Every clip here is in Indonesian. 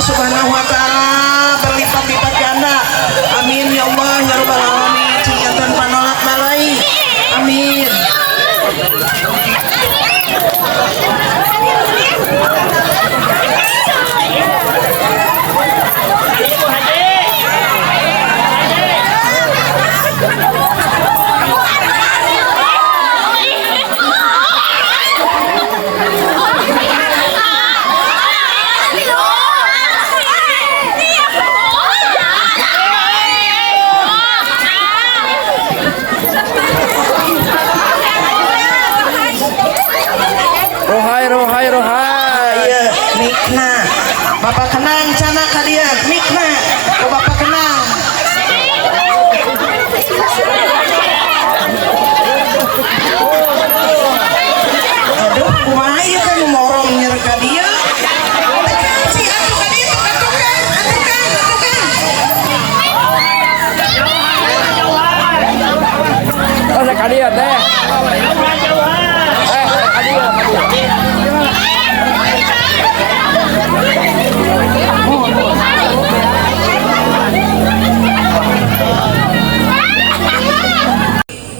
Allah Subhanahu wa taala berlipat-lipat ganda. Amin ya Allah ya rabbal alamin. Ciantan panolak balai. Amin. Bapak kenang cana ka dia mikna oh bapak kenang aduh kumaha ieu kan morong nyer ka dia si atuh ka dia atukan oh saya kadia teh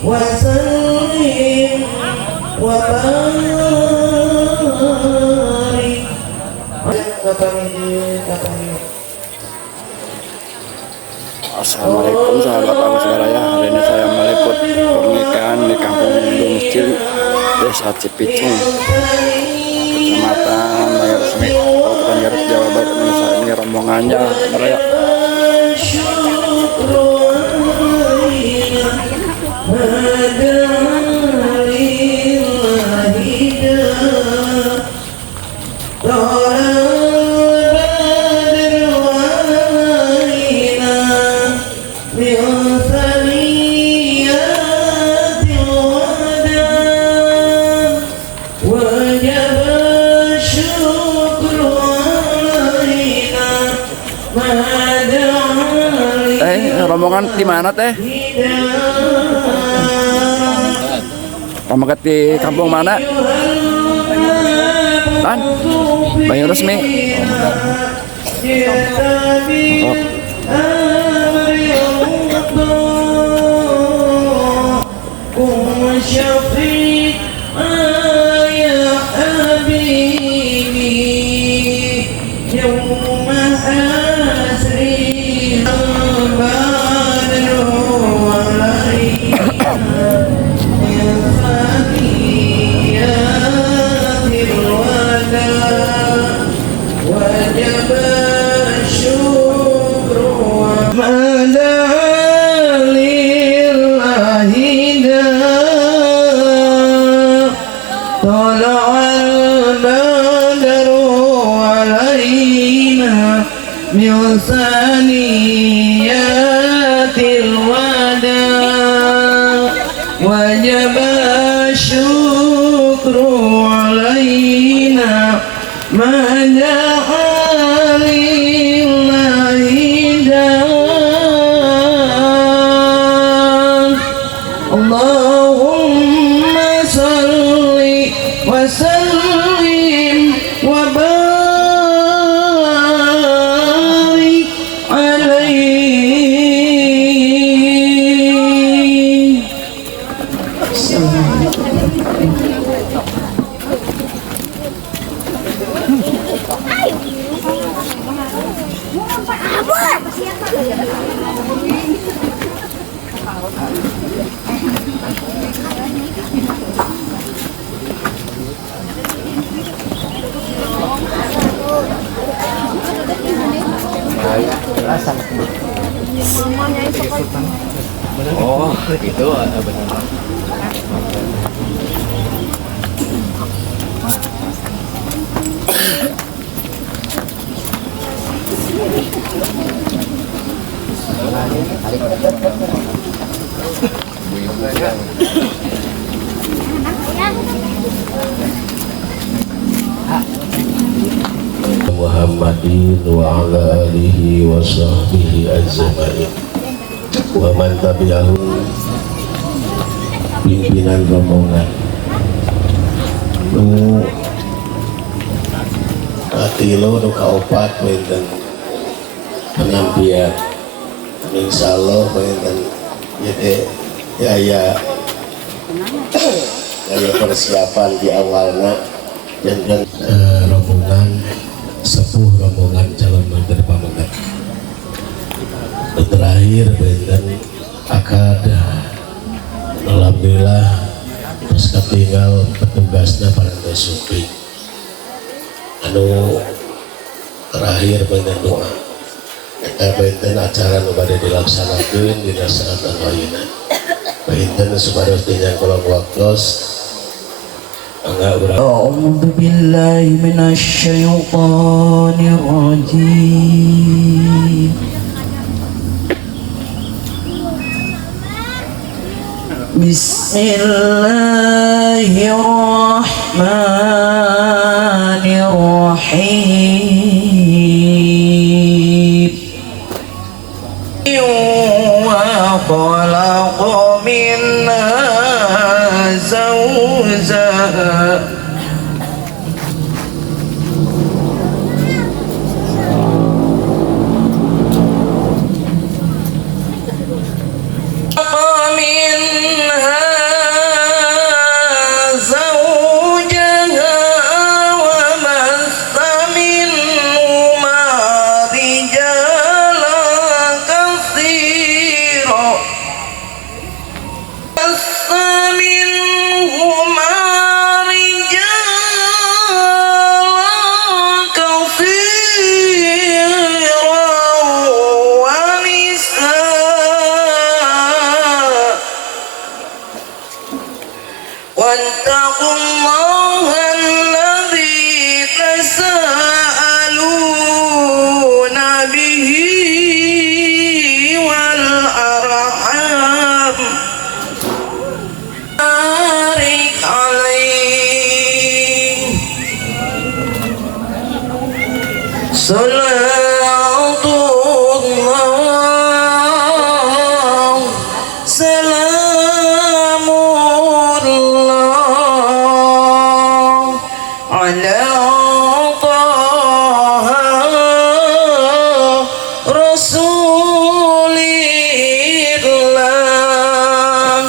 wasallim wa barik. Assalamualaikum sahabat Agus Raya. Hari ini saya meliput pernikahan di Kampung Dungcil, Desa Cipicung, Kecamatan Bangaresmi, Kabupaten Garut, Jawa Barat, Indonesia. Ini rombongannya Raya. Rombongan di mana teh? Rombongan di kampung mana? Tan? Bangaresmi. Oh. وجب الشكر علينا ما دعا لله داع اللهم صل وسلم وبارك عليه. Oh, itu benar. Muhammadin wa ala alihi wa sahbihi ajma'in wa man tabi'ahu, pimpinan rombongan Tilo nu kaopat benten penampian. Insyaallah benten ya persiapan di awalnya dan rombongan sepuh rombongan calon menteri pamungkas. Terakhir benten akad alhamdulillah terus ketinggal petugasnya para supri anu terakhir benten doa kita benten acara nu bade dilaksanakeun dina saat anu ayeuna benten supados dinyan kolom waktos angga urang. A'udzu billahi minasy syaithanir rajim. Bismillahirrahmanirrahim. Wa khalaqa minha zawjaha واتقوا الله الذي تساءلون به والأرحام بارك عليه صلاة الله سلام على طه رسول الله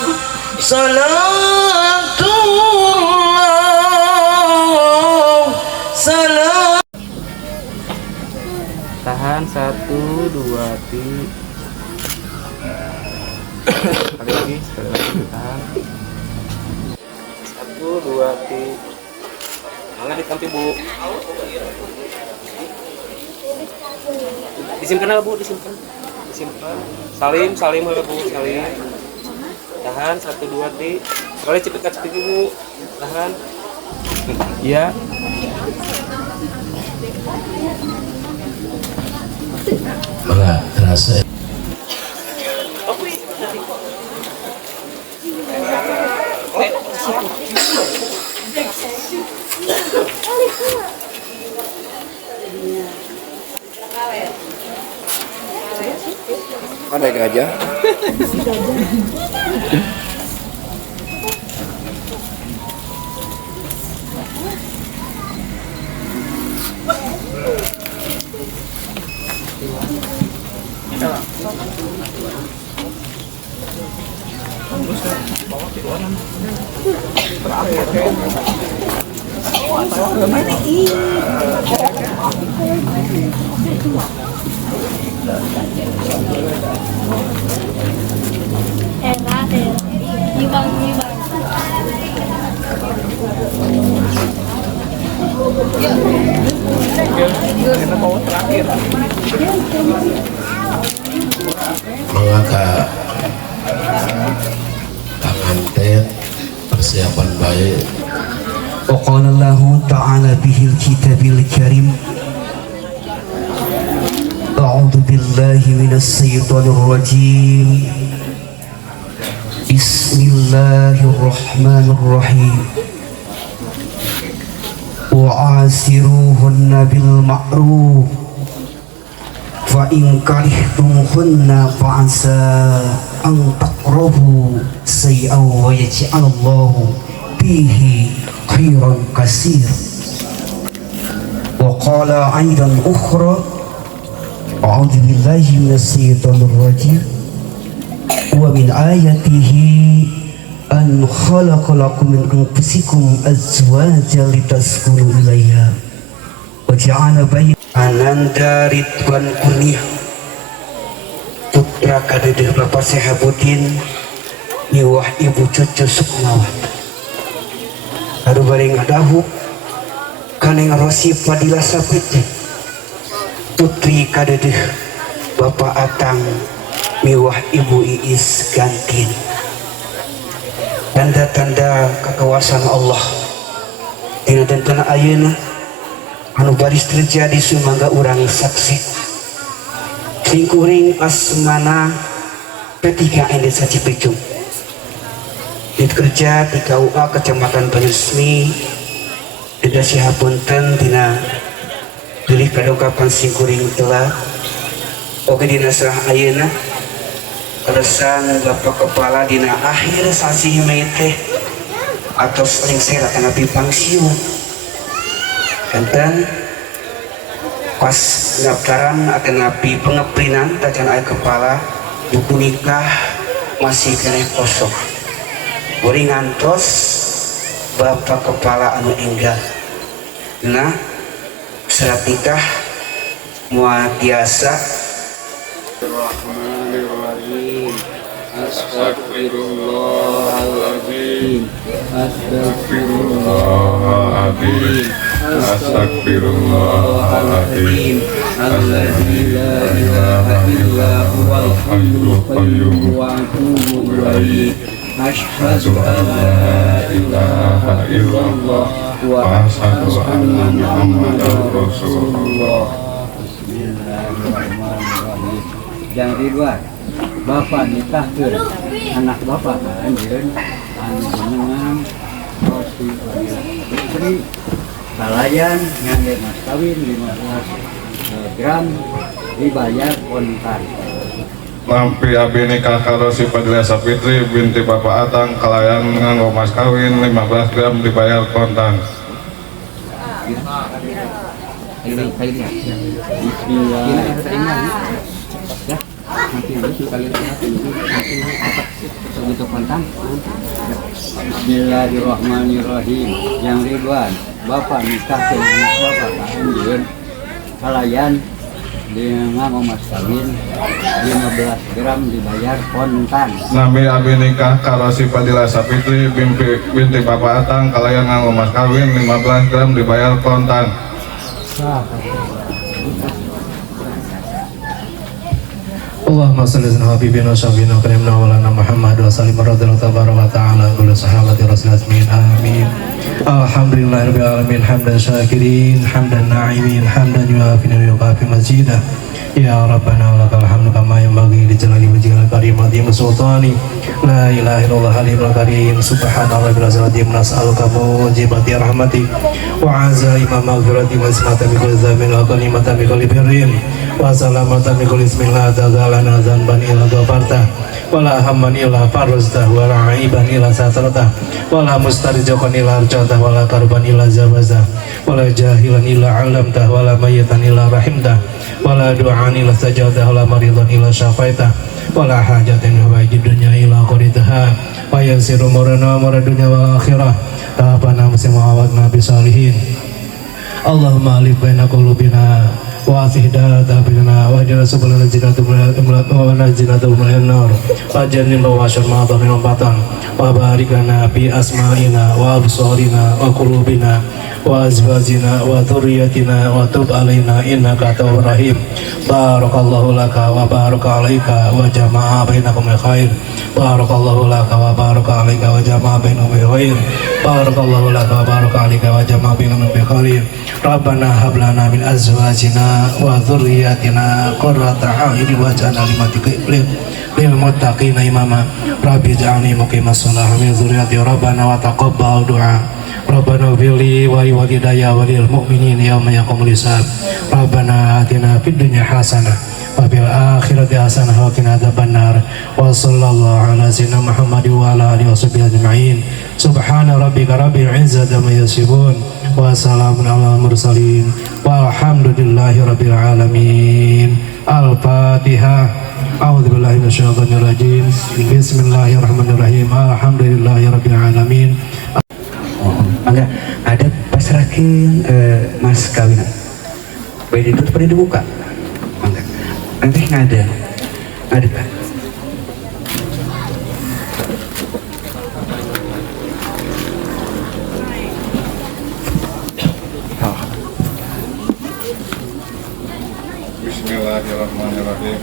صلاة الله سلام. Tahan 1 2 3. Sekali lagi tahan. 1 2 3. Mangga ditampi Bu. Disimpan lah Bu, disimpan. Salim lah Bu, salim. Tahan 1 2 3. Sekali cepet Bu. Tahan. Iya. Mangga terasa Ada gajah. mengangkat pengantin persiapan baik. وقال الله تعالى به الكتاب الكريم أعوذ بالله من الشيطان الرجيم بسم الله الرحمن الرحيم وعاشروهن بالمعروف فإن كرهتموهن فعسى أن تكرهوا شيئا ويجعل الله فيه خيرا كثيرا وقال أيضا أخرى أعوذ بالله من الشيطان الرجيم ومن آياته أن خلق لكم من أنفسكم أزواجا لتسكنوا إليها وجعل بين Ananda Ridwan Kurnia putra kadedeh Bapak Sehabuddin miwah Ibu Cucu Sukmawati kadu bareng adahu kaneng Rosi Fadila Sapiti putri kadedeh Bapak Atang miwah Ibu Iis Gantin. Tanda-tanda kekuasaan Allah dina dentena ayeuna anu baris terjadi sumangga urang saksi singkuring asmana P3 Desa Cipicung kerja di KUA Kecamatan Banyusmi Deda Sihapunten dina pilih kadokapan singkuring telah oke dina serah ayeuna keresan Bapak Kepala dina akhir sasi mete atau sering serat nabi pangsiun enten pas pendaftaran akan nabi pengeprinan tajan ayah kepala buku nikah masih kena kosong beri ngantos Bapak Kepala anu enggal nah serat nikah mua tiasa Astagfirullahaladzim Astagfirullahaladzim Astagfirullahaladzim Alladzi la ilaha illa huwal hayyul qayyum wa atubu ilaihi Asyhadu an la ilaha illallah wa asyhadu anna Muhammadar Rasulullah. Bismillahirrahmanirrahim. Yang Ridwan Bapak nikahkeun anak Bapak anjeun anu jenengan Rosi Fadila Putri kalayan ngangge mas kawin 15 gram dibayar kontan. Lampi abi nikah Rosi Fadila Sapitri binti Bapak Atang kalayan nganggo mas kawin 15 gram dibayar kontan. Bismillahirrahmanirrahim. Nanti itu kalian nanti begitu kontan. Bismillahirrahmanirrahim. Yang Ridwan Bapak nikah dengan anak Bapak anjeun kalayan dengan mas kawin 15 gram dibayar kontan. Nabi abi nikah Rosi Fadila Sapitri binti Bapak Atang kalayan nganggo mas kawin 15 gram dibayar kontan. Allahumma salli ala habibina syafina karimna walana Muhammad wa sallim radhiyallahu ta'ala kullu sahabati rasul asmin amin. Alhamdulillahirabbil alamin hamdan syakirin hamdan na'imin hamdan yuafina wa yukafi mazidah. Ya Rabbana lakal hamdu kama yanbaghi li jalali wajhikal karim azim sultani la ilaha illallah halimul karim subhanallah bil azim nas'aluka mujibati rahmati wa azaima maghfirati wa ismata min kulli dhanbin wa kalimatan min kulli birrin wa salamatan min kulli ismin la tadhalana dhanban illa ghafarta wa la hamman illa farajta wa la aiban illa satarta wa la mustarjakan illa arjata wa la karban illa zabazta wa la jahilan illa 'allamta wa la mayitan illa rahimta wala du'an ila sajada wala maridan ila syafaita wala hajatin hawaiji dunya ila qaditaha wa yasiru murana maradunya wal akhirah ta'abana muslim awad nabi salihin Allahumma alif baina qulubina wa asih data bina wa jala subulana jinatu wa najinatu minal nar wa jannim wa syarma min batan wa barik lana fi asma'ina wa absarina wa qulubina wa azwajina wa dhurriyyatina wa tub alaina innaka tawwabur rahim. Barakallahu laka wa baraka alaika wa jama'a bainakum bil khair. Barakallahu laka wa baraka alaika wa jama'a bainakum bil khair. Barakallahu laka wa baraka alaika wa jama'a bainakum bil khair. Rabbana hab lana min azwajina wa dhurriyyatina qurrata a'yun waj'alna lil muttaqina imama. Rabbi ij'alni muqimas shalah min dzurriyyati rabbana wa taqabbal du'a. Rabbana fili wa liwalidayya wa lil mu'minin yawma yaqumul hisab. Rabbana atina fid dunya hasanah wa fil akhirati hasanah wa qina adzabannar. Wa sallallahu ala sayyidina Muhammad wa ala alihi washabbihi ajma'in. Subhana rabbika rabbil izzati amma yasifun wassalamun ala mursalin walhamdulillahi rabbil alamin. Al-Fatihah. A'udzubillahi minasyaitonirrajim. Bismillahirrahmanirrahim. Alhamdulillahi rabbil alamin. Mangga ada pasrahkeun mas kawinan. Bae ditutup pada dibuka. Mangga. Nanti ngada. Ngada Pak. Bismillahirrahmanirrahim.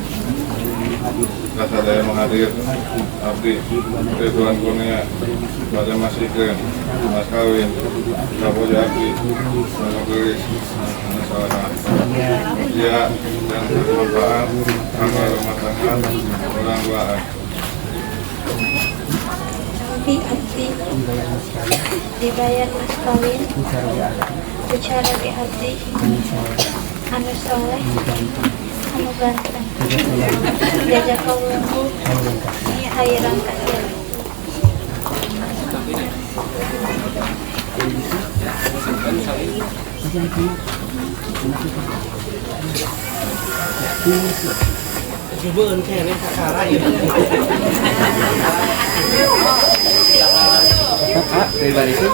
Rasa daya menghadir abdi Ridwan Kurnia pada Mas Ikrin, Mas Kawin, Kapoja Abdi, Mas Gelis, Mas Salana. Ya, dan bermanfaat amal rumah tangga orang baik. Abdi dibayar mas kawin secara diabdi anu soleh anu ganteng jajak kaulahu khairan katsir. Pribadi sih.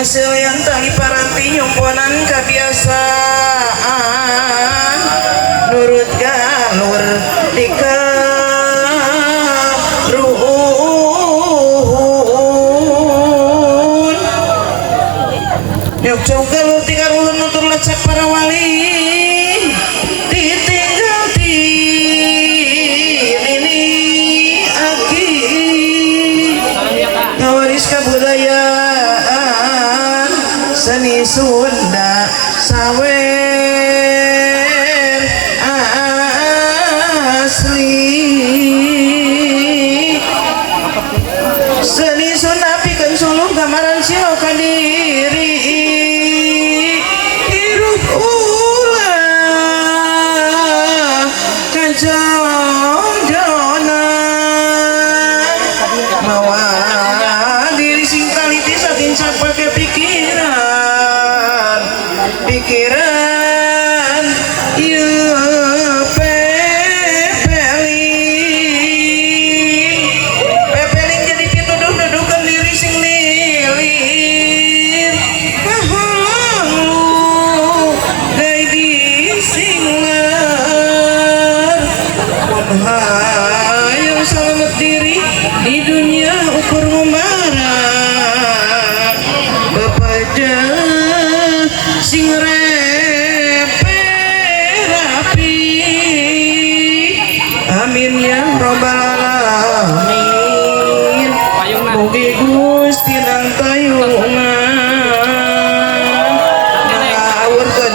Masilian tali paranti nyumponan kebiasaan nurut galur dikaruhun nyuk cau galur dikaruhun nutur lecek para wali ditinggal di ini aki ngawaris kabudayaan seni Sunda sawer asli seni Sunda pikeun sulung gamaran sio kadiri hirup ulah kajodona mawa diri sing taliti satin sapake pikiran ieu pepeling jadi pituduh dudukan diri sing lilir hahalu gai di singlar hayang selamat diri di dunia ukur ngombaran bepaja sing repe rapi amin ya robbal alamin mugi Gusti nang tayungan ngawurkeun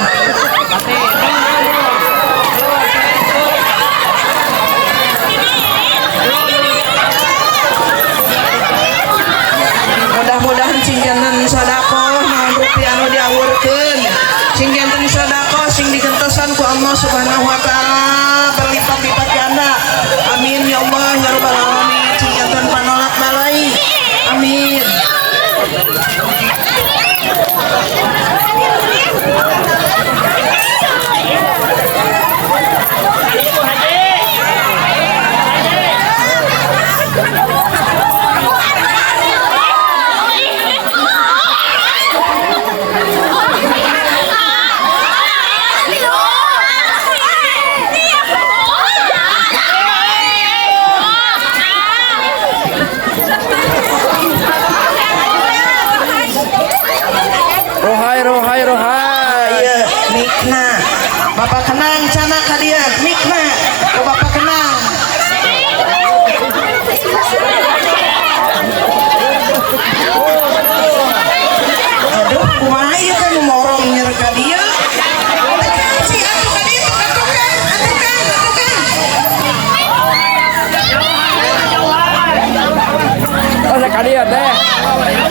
mudah-mudahan sing janten sedekah naon rupiah anu diawurkeun sing janten sedekah sing digentosan ku Allah Subhanahu wa taala berlipat-lipat ganda amin ya Allah ya rabbal alamin sing janten panolak balai amin rohai iya mikna bapak kenang cana ka dia mikna ku bapak kenang aduh kumaha ieu kan morong nyer ka dia si atuh ka ditu atukan oh ka dia teh